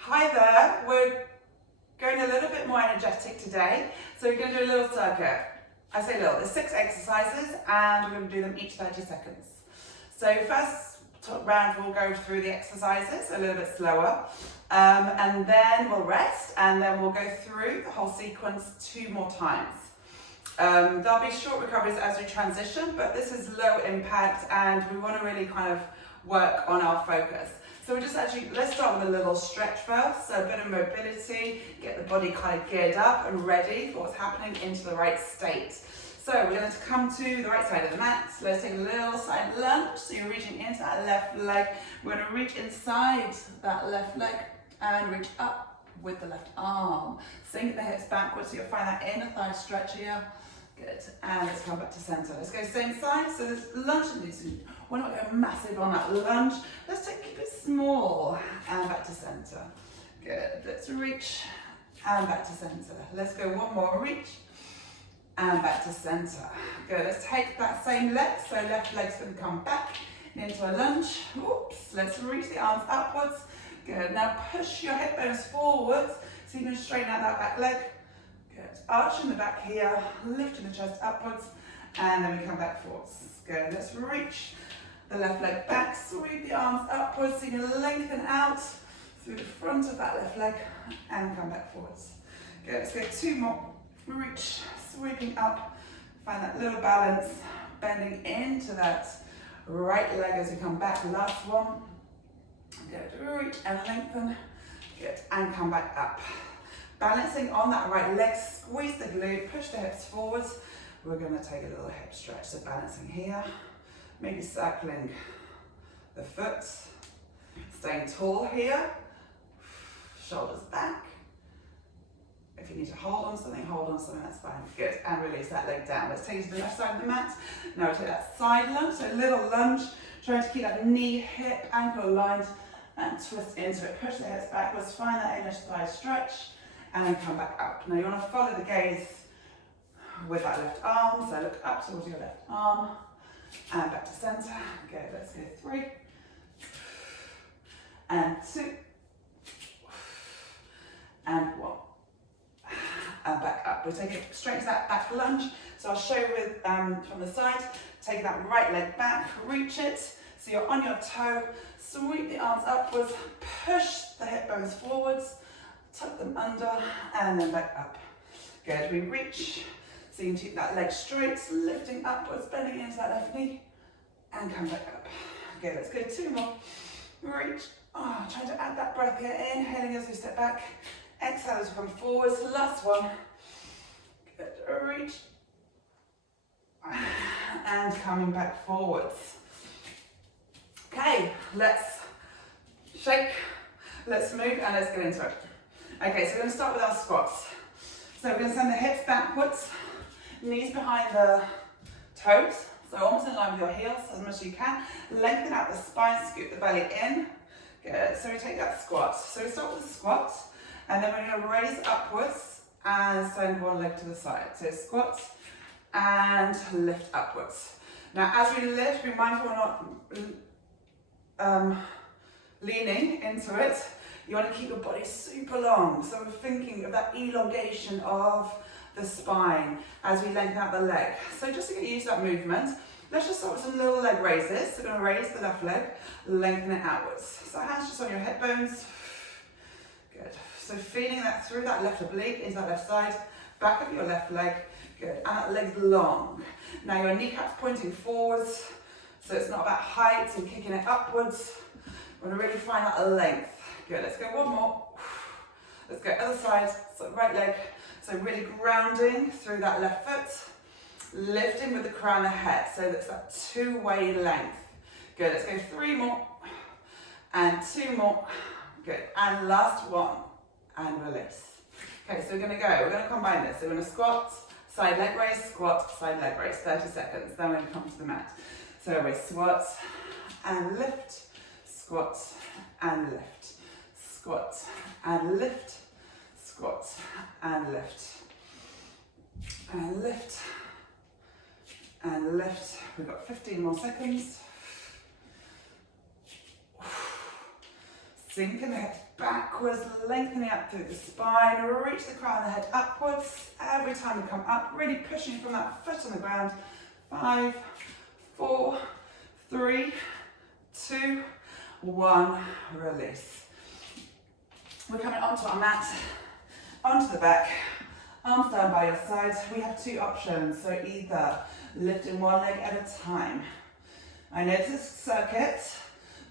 Hi there, we're going a little bit more energetic today, so we're going to do a little circuit. I say little, there's 6 exercises and we're going to do them each 30 seconds. So first round we'll go through the exercises a little bit slower, and then we'll rest, and then we'll go through the whole sequence 2 more times. There'll be short recoveries as we transition, but this is low impact and we want to really kind of work on our focus. So we're just let's start with a little stretch first, so a bit of mobility, get the body kind of geared up and ready for what's happening into the right state. So we're going to come to the right side of the mat. So let's take a little side lunge, so you're reaching into that left leg. We're going to reach inside that left leg and reach up with the left arm. Sink the hips backwards, so you'll find that inner thigh stretch here. Good, and let's come back to center. Let's go same side, so this lunge, we're not going massive on that lunge. Let's keep it small, and back to center. Good, let's reach, and back to center. Let's go one more, reach, and back to center. Good, let's take that same leg, so left leg's going to come back into a lunge. Oops, let's reach the arms upwards. Good, now push your hip bones forwards, so you can straighten out that back leg. Good. Arching the back here, lifting the chest upwards, and then we come back forwards. Good. Let's reach the left leg back, sweep the arms upwards so you can lengthen out through the front of that left leg and come back forwards. Good. Let's go 2 more. Reach, sweeping up, find that little balance, bending into that right leg as we come back. Last one. Good. Reach and lengthen. Good. And come back up. Balancing on that right leg, squeeze the glute, push the hips forwards. We're going to take a little hip stretch, so balancing here, maybe circling the foot, staying tall here, shoulders back. If you need to hold on something, that's fine. Good, and release that leg down. Let's take it to the left side of the mat. Now we'll take that side lunge, so a little lunge, trying to keep that knee, hip, ankle aligned, and twist into it. Push the hips backwards, find that inner thigh stretch, and come back up. Now you want to follow the gaze with that left arm, so look up towards your left arm, and back to center. Good, let's go 3, and 2, and 1, and back up. We'll take it straight to that back lunge, so I'll show you with, from the side. Take that right leg back, reach it, so you're on your toe, sweep the arms upwards, push the hip bones forwards, tuck them under, and then back up. Good, we reach, so you can keep that leg straight, lifting upwards, bending into that left knee, and come back up. Okay, let's go 2 more. Reach, trying to add that breath here, inhaling as we step back, exhale as we come forwards, last one. Good, reach, and coming back forwards. Okay, let's shake, let's move, and let's get into it. Okay, so we're going to start with our squats. So we're going to send the hips backwards, knees behind the toes, so almost in line with your heels as much as you can. Lengthen out the spine, scoop the belly in. Good, so we take that squat. So we start with the squat, and then we're going to raise upwards and send one leg to the side. So squat and lift upwards. Now as we lift, be mindful we're not leaning into it. You want to keep your body super long, so we're thinking of that elongation of the spine as we lengthen out the leg. So just to get used to that movement, let's just start with some little leg raises. So we're going to raise the left leg, lengthen it outwards. So hands just on your hip bones. Good. So feeling that through that left oblique into that left side, back of your left leg. Good. And that leg's long. Now your kneecaps pointing forwards, so it's not about height and kicking it upwards. We want to really find that length. Good, let's go 1 more. Let's go other side, so right leg. So really grounding through that left foot, lifting with the crown of the head. So that's that 2-way length. Good, let's go 3 more, and 2 more. Good, and last one, and release. Okay, so we're going to combine this. So we're going to squat, side leg raise, squat, side leg raise, 30 seconds. Then we're going to come to the mat. So we squat, and lift, squat, and lift. Squat and lift, squat and lift, and lift, and lift. We've got 15 more seconds. Sinking the hips backwards, lengthening up through the spine, reach the crown of the head upwards. Every time we come up, really pushing from that foot on the ground. 5, 4, 3, 2, 1, release. We're coming onto our mat, onto the back, arms down by your sides. We have two options, so either lifting one leg at a time. I know this is a circuit,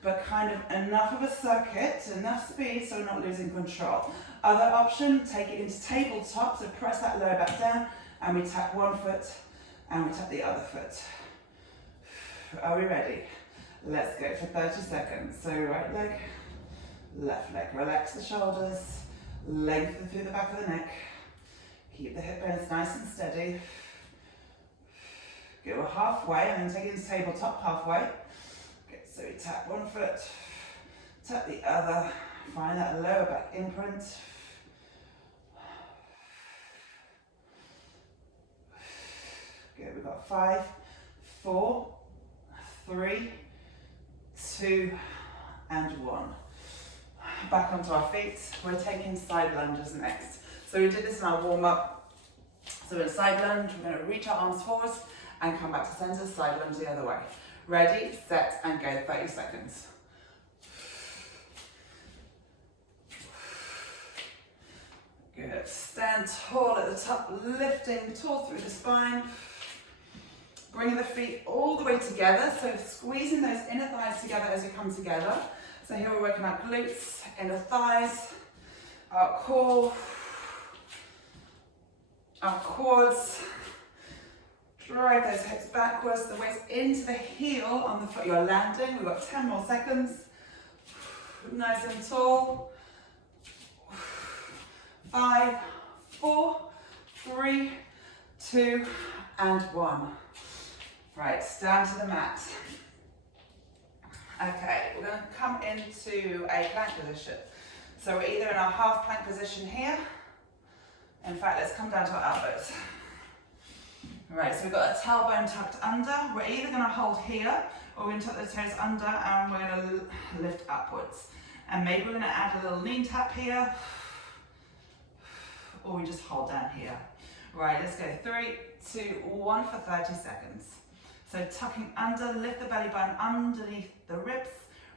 but kind of enough of a circuit, enough speed so we're not losing control. Other option, take it into tabletop, so press that lower back down, and we tap one foot, and we tap the other foot. Are we ready? Let's go for 30 seconds. So right leg, left leg. Relax the shoulders, lengthen through the back of the neck. Keep the hip bones nice and steady. Go halfway and then take it into tabletop halfway. Okay, so we tap one foot, tap the other, find that lower back imprint. Good, we've got 5, 4, 3, 2, and 1. Back onto our feet. We're taking side lunges next. So we did this in our warm up. So in side lunge, we're going to reach our arms forwards and come back to center, side lunge the other way. Ready, set, and go. 30 seconds. Good. Stand tall at the top, lifting tall through the spine. Bringing the feet all the way together, so squeezing those inner thighs together as you come together. So here we're working our glutes, inner thighs, our core, our quads. Drive those hips backwards, the waist into the heel on the foot you're landing. We've got 10 more seconds. Nice and tall. 5, 4, 3, 2, and 1. Right, down to the mat. Okay, we're going to come into a plank position. So we're either in our half plank position here. In fact, let's come down to our elbows. Right, so we've got a tailbone tucked under. We're either going to hold here, or we're going to tuck the toes under, and we're going to lift upwards. And maybe we're going to add a little lean tap here, or we just hold down here. Right, let's go 3, 2, 1 for 30 seconds. So tucking under, lift the belly button underneath the ribs,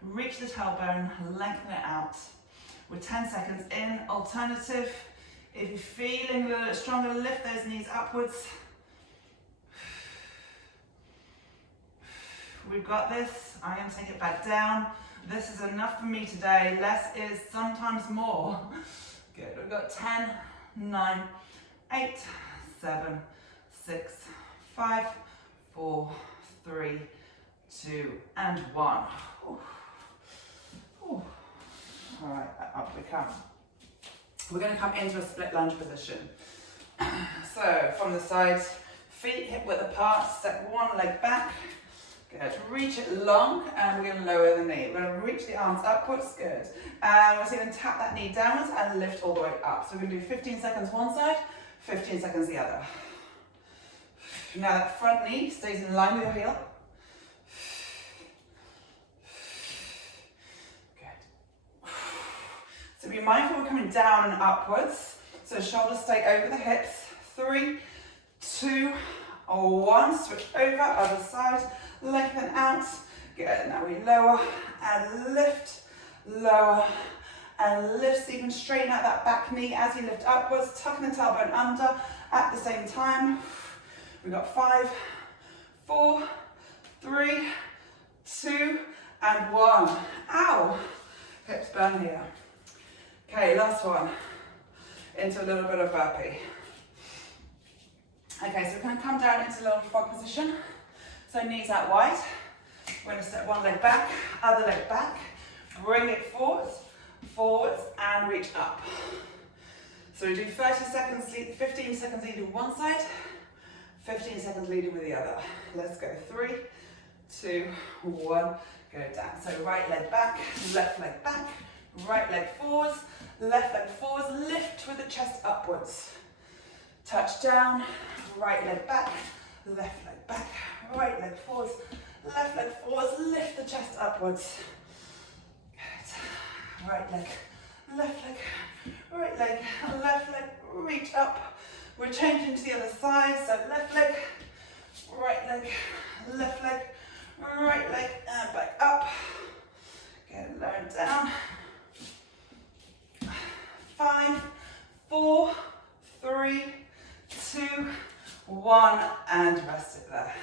reach the tailbone, lengthen it out. We're 10 seconds in. Alternative, if you're feeling a little bit stronger, lift those knees upwards. We've got this. I'm going to take it back down. This is enough for me today. Less is sometimes more. Good. We've got 10, 9, 8, 7, 6, 5, 4, 3, 2, and 1. Ooh. Ooh. All right, up we come. We're going to come into a split lunge position. So from the sides, feet hip width apart, step one leg back. Good, reach it long, and we're going to lower the knee. We're going to reach the arms upwards, good. And we're going to tap that knee downwards and lift all the way up. So we're going to do 15 seconds one side, 15 seconds the other. Now that front knee stays in line with your heel. Good. So be mindful we're coming down and upwards. So shoulders stay over the hips. 3, 2, 1. Switch over, other side. Lengthen out. Good. Now we lower and lift, lower and lift. So you can straighten out that back knee as you lift upwards, tucking the tailbone under at the same time. We've got 5, 4, 3, 2, and 1. Ow! Hips burn here. Okay, last one. Into a little bit of burpee. Okay, so we're going to come down into a little frog position. So knees out wide. We're going to step one leg back, other leg back. Bring it forwards, forwards, and reach up. So we do 30 seconds, 15 seconds leading with one side, 15 seconds leading with the other. Let's go. 3, 2, 1, go down. So right leg back, left leg back, right leg forwards, left leg forwards, lift with the chest upwards. Touch down, right leg back, left leg back, right leg forwards, left leg forwards, lift the chest upwards. Good. right leg, left leg, right leg, left leg, reach up. We're changing to the other side, so left leg, right leg, left leg, right leg, and back up. Good, lower and down. 5, 4, 3, 2, 1, and rest it there.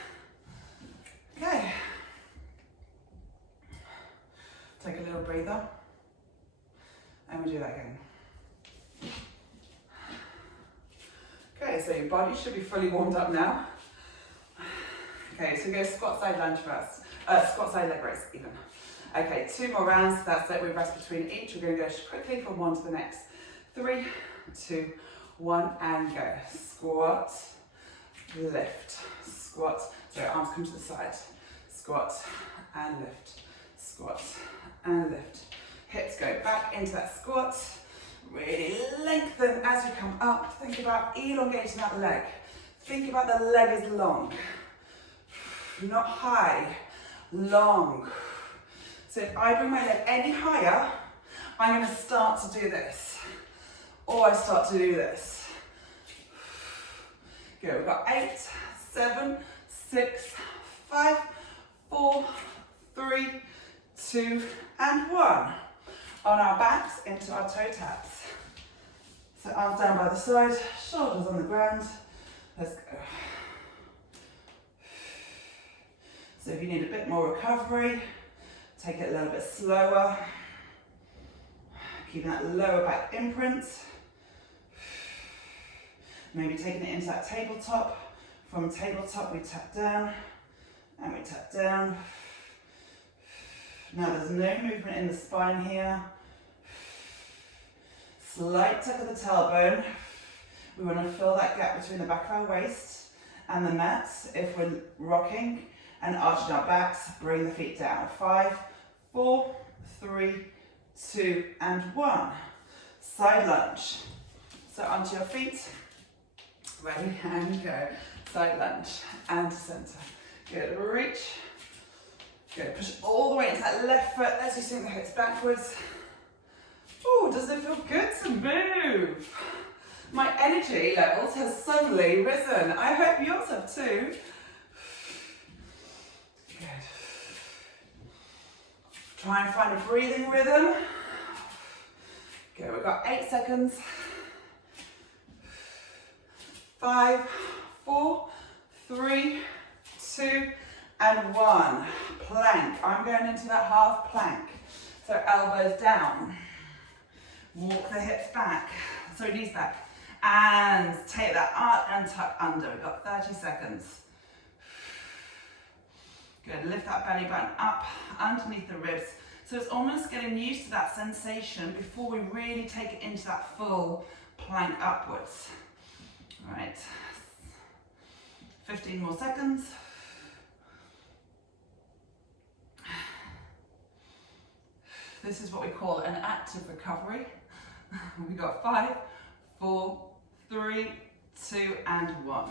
Okay. Take a little breather, and we do that again. Okay, so your body should be fully warmed up now. Okay, so go squat side lunge first. Squat side leg raise even. Okay, 2 more rounds, that's it. We rest between each. We're going to go quickly from one to the next. 3, 2, 1, and go. Squat, lift, squat. So arms come to the side. Squat and lift, squat and lift. Hips go back into that squat. Really lengthen as you come up. Think about elongating that leg. Think about the leg as long. Not high, long. So if I bring my leg any higher, I'm going to start to do this. Or I start to do this. Good, we've got 8, 7, 6, 5, 4, 3, 2, and 1. On our backs into our toe taps. So arms down by the side, shoulders on the ground. Let's go. So if you need a bit more recovery, take it a little bit slower. Keeping that lower back imprint. Maybe taking it into that tabletop. From tabletop we tap down and we tap down. Now there's no movement in the spine here. Slight tuck of the tailbone. We want to fill that gap between the back of our waist and the mat if we're rocking, and arching our backs, bring the feet down. 5, 4, 3, 2, and 1. Side lunge. So onto your feet. Ready, and go. Side lunge and center. Good, reach. Good, push all the way into that left foot as you sink the hips backwards. Oh, does it feel good to move? My energy levels have suddenly risen. I hope yours have too. Good. Try and find a breathing rhythm. Good, we've got 8 seconds. 5, 4, 3, 2, and 1. Plank. I'm going into that half plank. So elbows down. Walk the hips back. So knees back. And take that out and tuck under. We've got 30 seconds. Good. Lift that belly button up underneath the ribs. So it's almost getting used to that sensation before we really take it into that full plank upwards. All right. 15 more seconds. This is what we call an active recovery. We've got 5, 4, 3, 2, and 1.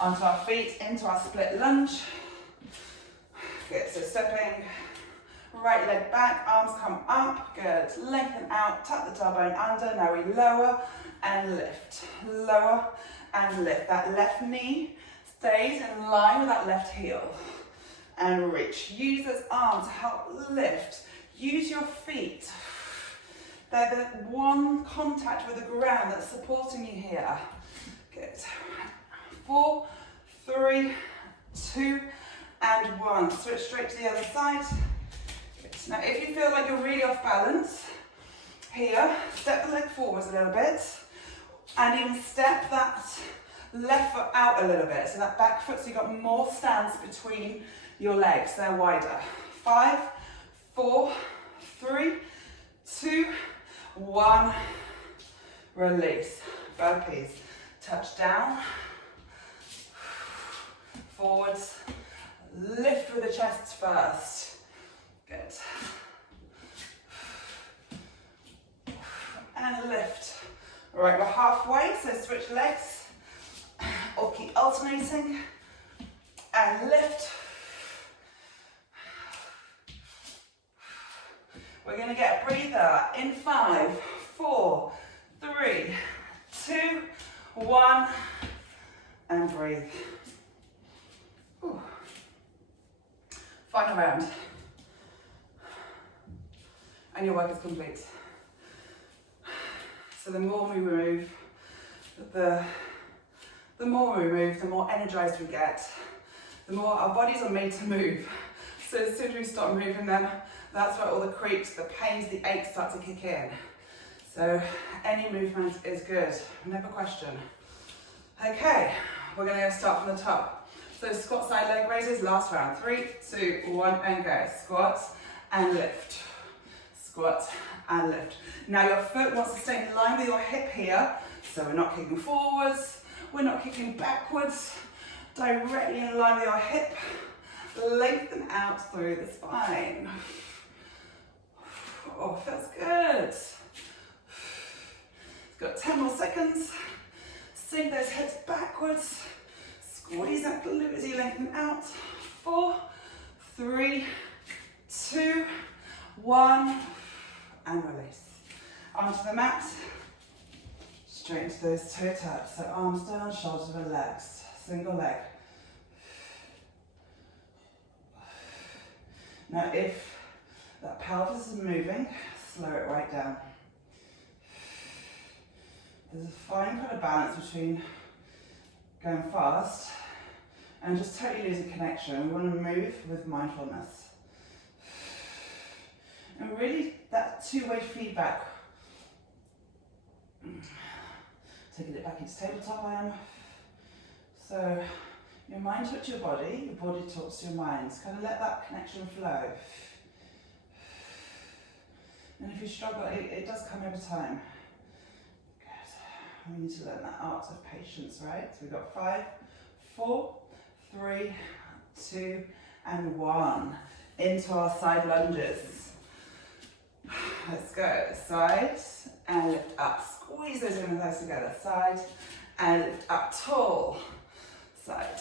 Onto our feet, into our split lunge. Good, so stepping, right leg back, arms come up. Good, lengthen out, tuck the tailbone under. Now we lower and lift. Lower and lift. That left knee stays in line with that left heel. And reach. Use those arms to help lift. Use your feet. They're the one contact with the ground that's supporting you here. Good. 4, 3, 2, and 1. Switch straight to the other side. Good. Now, if you feel like you're really off balance, here, step the leg forwards a little bit, and even step that left foot out a little bit. So that back foot, so you've got more stance between your legs. They're wider. 5, 4, 3, 2, 1. Release. Burpees. Touch down. Forwards. Lift with the chest first. Good. And lift. All right, we're halfway, so switch legs. Or keep alternating. And lift. We're going to get a breather in 5, 4, 3, 2, 1, and breathe. Ooh. Final round. And your work is complete. So the more we move, the more energized we get, the more our bodies are made to move. So as soon as we stop moving them, that's where all the creaks, the pains, the aches start to kick in. So any movement is good, never question. Okay, we're going to start from the top. So squat side leg raises, last round. 3, 2, 1, and go. Squat and lift. Squat and lift. Now your foot wants to stay in line with your hip here, so we're not kicking forwards, we're not kicking backwards, directly in line with your hip. Lengthen out through the spine. Oh, feels good. Got 10 more seconds. Sink those hips backwards. Squeeze that glute as you lengthen out. 4, 3, 2, 1, and release. Onto the mat. Straight into those toe taps. So arms down, shoulders relaxed. Single leg. Now if that pelvis is moving, slow it right down. There's a fine kind of balance between going fast and just totally losing connection. We want to move with mindfulness. And really that two-way feedback. Taking it back into tabletop I am. So your mind talks to your body talks to your mind. So kind of let that connection flow. And if you struggle, it does come over time. Good. We need to learn that art of patience, right? So we've got 5, 4, 3, 2, and 1. Into our side lunges. Let's go. Side and lift up. Squeeze those inner thighs together. Side and lift up. Tall. Side.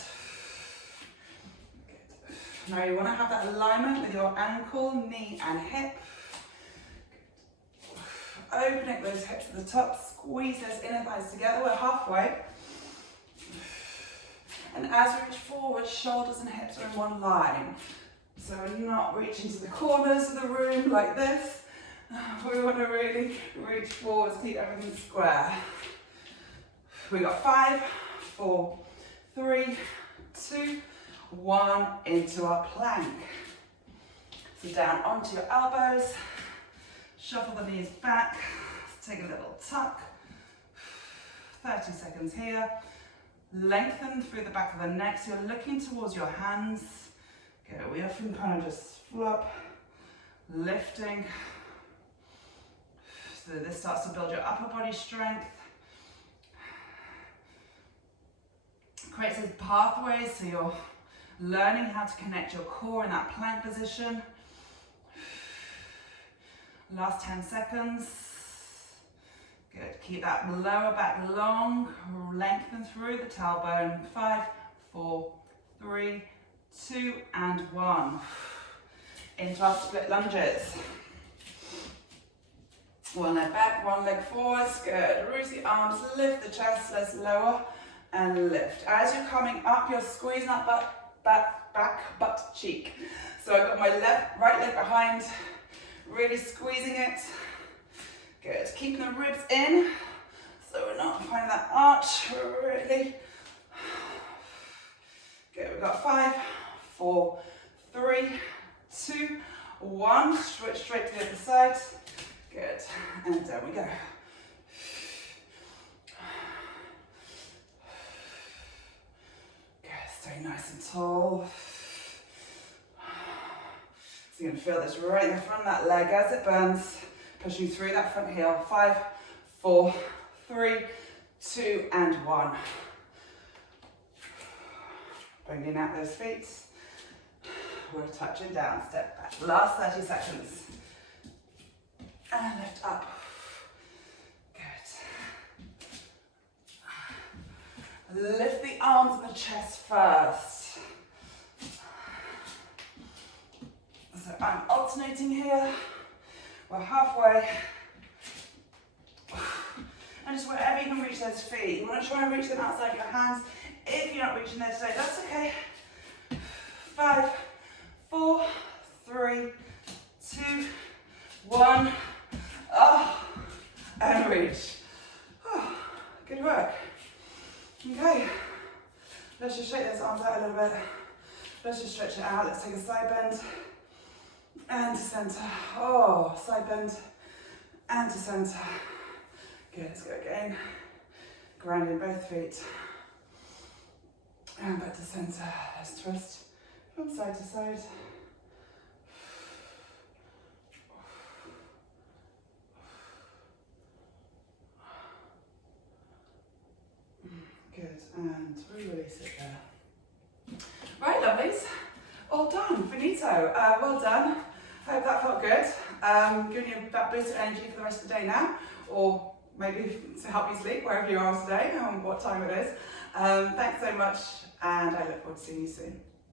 Good. Now you want to have that alignment with your ankle, knee, and hip. Opening those hips to the top. Squeeze those inner thighs together. We're halfway. And as we reach forward, shoulders and hips are in one line. So we're not reaching to the corners of the room like this. We want to really reach forwards, keep everything square. We got 5, 4, 3, 2, 1, into our plank. So down onto your elbows, shuffle the knees back, take a little tuck. 30 seconds here. Lengthen through the back of the neck, so you're looking towards your hands. Good, we often kind of just flop, lifting. So this starts to build your upper body strength. Creates these pathways, so you're learning how to connect your core in that plank position. Last 10 seconds. Good, keep that lower back long, lengthen through the tailbone. 5, 4, 3, 2, and 1. Into our split lunges. One leg back, one leg forwards. Good. Raise the arms, lift the chest. Let's lower and lift. As you're coming up, you're squeezing that back, butt, cheek. So I've got my right leg behind, really squeezing it. Good. Keeping the ribs in, so we're not finding that arch. Really. Good. We've got 5, 4, 3, 2, 1. Switch straight to the other side. Good, and down we go. Good, stay nice and tall. So you're going to feel this right in the front of that leg as it bends, pushing through that front heel. 5, 4, 3, 2, and 1. Bringing out those feet. We're touching down, step back. Last 30 seconds. And lift up. Good. Lift the arms and the chest first. So I'm alternating here. We're halfway. And just wherever you can reach those feet. You want to try and reach them outside your hands. If you're not reaching there today, that's okay. 5, 4, 3, 2, 1. Oh, and reach. Oh, good work. Okay, let's just shake those arms out a little bit. Let's just stretch it out. Let's take a side bend and to center. Oh, side bend and to center. Good, let's go again. Grounding both feet. And back to center. Let's twist from side to side. Good, and re-release it there. Right, lovelies. All done, finito. Well done. Hope that felt good. Giving you that boost of energy for the rest of the day now, or maybe to help you sleep wherever you are today and what time it is. Thanks so much, and I look forward to seeing you soon.